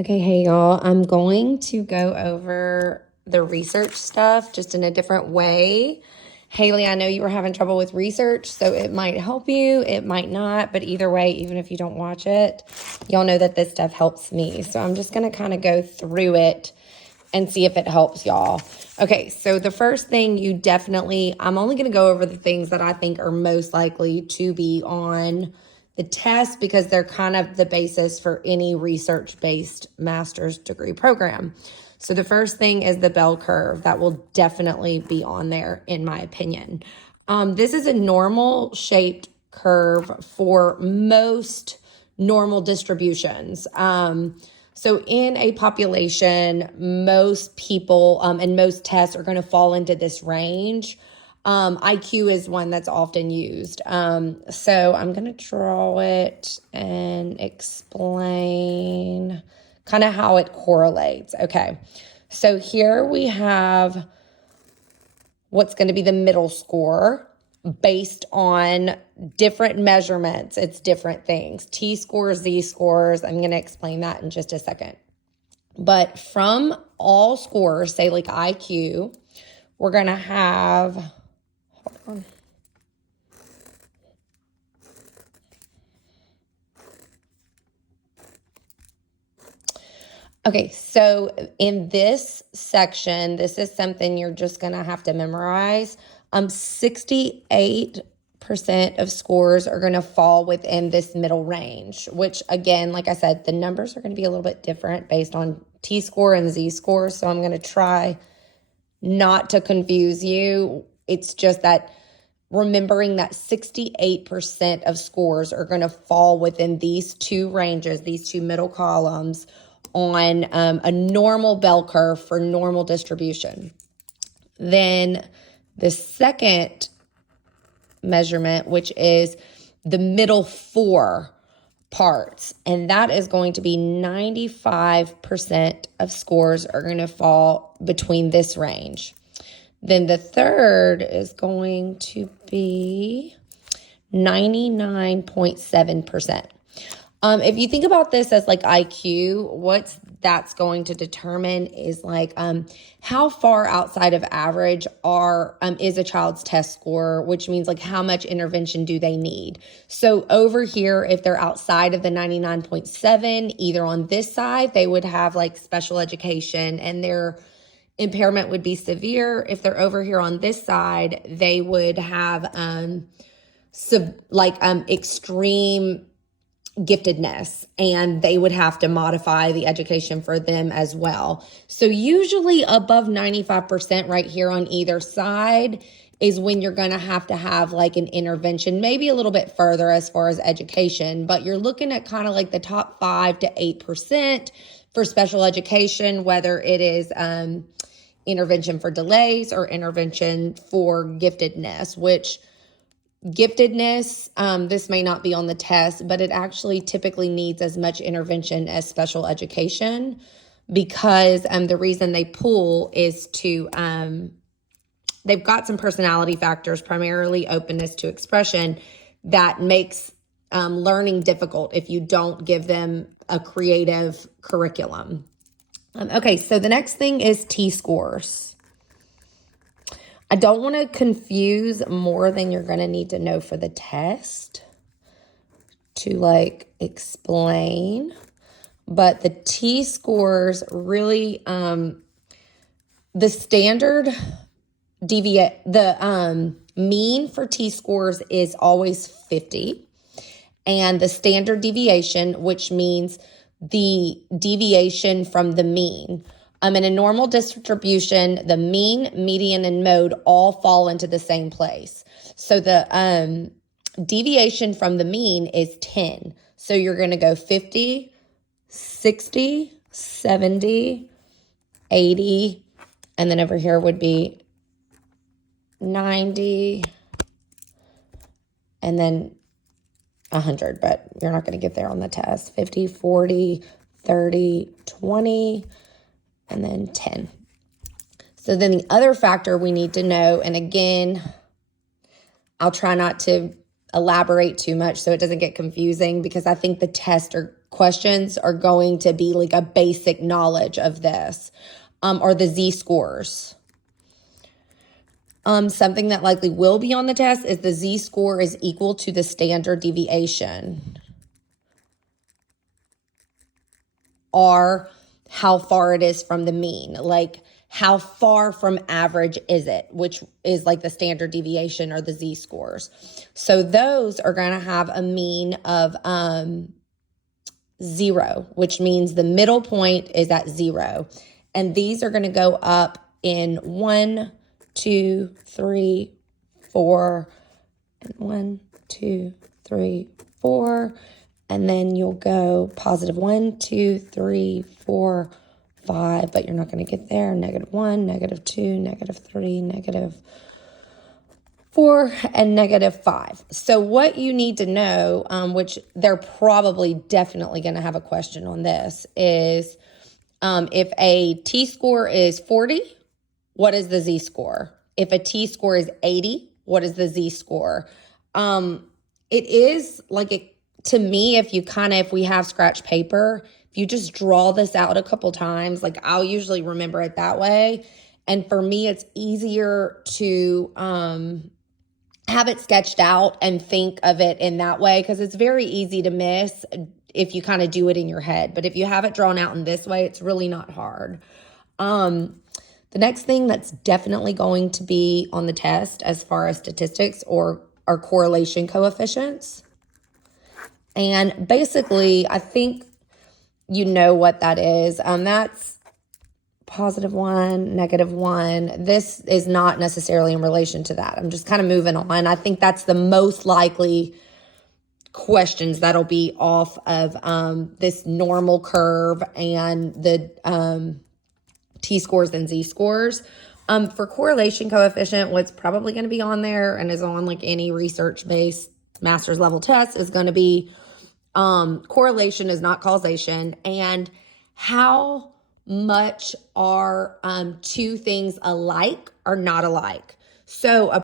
Okay, hey y'all, I'm going to go over the research stuff just in a different way. Haley, I know you were having trouble with research, so it might help you, it might not, but either way, even if you don't watch it, y'all know that this stuff helps me. So I'm just gonna kind of go through it and see if it helps y'all. Okay, so the first thing I'm only gonna go over the things that I think are most likely to be on the test because they're kind of the basis for any research-based master's degree program. So the first thing is the bell curve. That will definitely be on there, in my opinion. This is a normal shaped curve for most normal distributions. So in a population, most people and most tests are going to fall into this range. IQ is one that's often used. So I'm going to draw it and explain kind of how it correlates. Okay, so here we have what's going to be the middle score based on different measurements. It's different things. T-scores, Z-scores. I'm going to explain that in just a second. But from all scores, say like IQ, we're going to have, hold on. Okay, so in this section, this is something you're just going to have to memorize. 68% of scores are going to fall within this middle range, which again, like I said, the numbers are going to be a little bit different based on T-score and Z-score. So I'm going to try not to confuse you. It's just that remembering that 68% of scores are going to fall within these two ranges, these two middle columns on a normal bell curve for normal distribution. Then the second measurement, which is the middle four parts, and that is going to be 95% of scores are going to fall between this range. Then the third is going to be 99.7%. If you think about this as like IQ, what that's going to determine is like how far outside of average is a child's test score, which means like how much intervention do they need. So over here, if they're outside of the 99.7, either on this side, they would have like special education and their impairment would be severe. If they're over here on this side, they would have extreme giftedness, and they would have to modify the education for them as well. So usually above 95% right here on either side is when you're going to have like an intervention, maybe a little bit further as far as education, but you're looking at kind of like the top 5 to 8% for special education, whether it is intervention for delays or intervention for giftedness, which giftedness, this may not be on the test, but it actually typically needs as much intervention as special education because the reason they pull is to, they've got some personality factors, primarily openness to expression, that makes learning difficult if you don't give them a creative curriculum. Okay, so the next thing is T-scores. I don't want to confuse more than you're going to need to know for the test to like explain, but the T-scores really, the standard the mean for T-scores is always 50, and the standard deviation, which means the deviation from the mean. In a normal distribution, the mean, median, and mode all fall into the same place. So the deviation from the mean is 10. So you're going to go 50, 60, 70, 80, and then over here would be 90, and then 100, but you're not going to get there on the test. 50, 40, 30, 20, and then 10. So then the other factor we need to know, and again, I'll try not to elaborate too much so it doesn't get confusing because I think the tests are questions are going to be like a basic knowledge of this, or the z-scores. Something that likely will be on the test is the z-score is equal to the standard deviation, or how far it is from the mean. Like, how far from average is it, which is like the standard deviation or the z-scores. So those are going to have a mean of 0, which means the middle point is at 0. And these are going to go up in 1, 2, 3, 4, and 1, 2, 3, 4. And then you'll go positive 1, 2, 3, 4, 5, but you're not going to get there. -1, -2, -3, -4, and -5. So what you need to know, which they're probably definitely going to have a question on this, is if a t-score is 40, what is the z-score? If a t-score is 80, what is the z-score? It is like, to me, if we have scratch paper, if you just draw this out a couple times, like I'll usually remember it that way. And for me, it's easier to have it sketched out and think of it in that way, because it's very easy to miss if you kind of do it in your head. But if you have it drawn out in this way, it's really not hard. The next thing that's definitely going to be on the test as far as statistics are correlation coefficients. And basically, I think you know what that is. That's +1, -1. This is not necessarily in relation to that. I'm just kind of moving on. I think that's the most likely questions that'll be off of this normal curve and the t-scores and z-scores. For correlation coefficient, what's probably going to be on there and is on like any research-based master's level test is going to be correlation is not causation, and how much are two things alike or not alike. So a